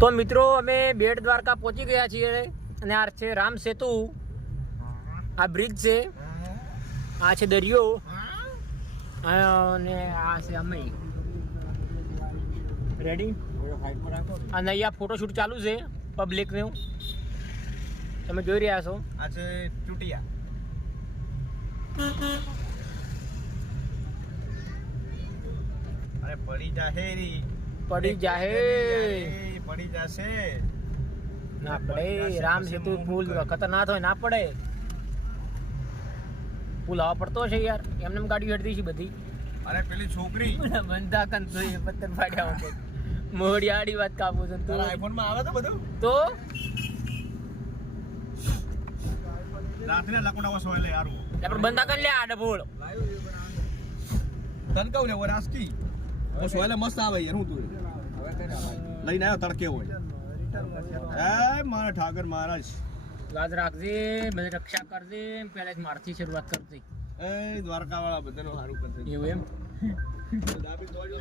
તો મિત્રો અમે બેટ દ્વારકા પહોંચી ગયા છીએ અને આ છે રામ સેતુ, આ બ્રિજ છે, આ છે દરિયો અને આ છે અમે રેડી. અને અહીંયા ફોટોશૂટ ચાલુ છે પબ્લિકનું, તમે જોઈ રહ્યા છો. આ છે ચૂટિયા. અરે પડી જાહે રી, પડી જાહે, પડી જાશે ના પડે. રામ સેતુ પુલ ખતરનાક હોય, ના પડે. પુલ હવા પડતો છે યાર, એમને ગાડીઓ હેડતી છે બધી. અરે પેલી છોકરી બંધા કન જોઈએ પત્તર ફાડ્યા વગર મોડિયાડી વાત કાપું છું. તો આઈફોન માં આવે તો બધું તો રાત્રે લકડા વસવાય લે યાર. આપણે બંધા કન લે આ ડબોળ તન કહું ને રાસ્કી વસવાય મસ્ત આવે યાર. હું તું લઈને આવ્યો તડકે હોય. એ મારા ઠાકર મહારાજ યાદ રાખજે, મને રક્ષા કરજે. પહેલા જ મારથી શરૂઆત કરતી. એ દ્વારકા વાળા બધાનું સારું કરશે. એવું એમ ડાબી તોડી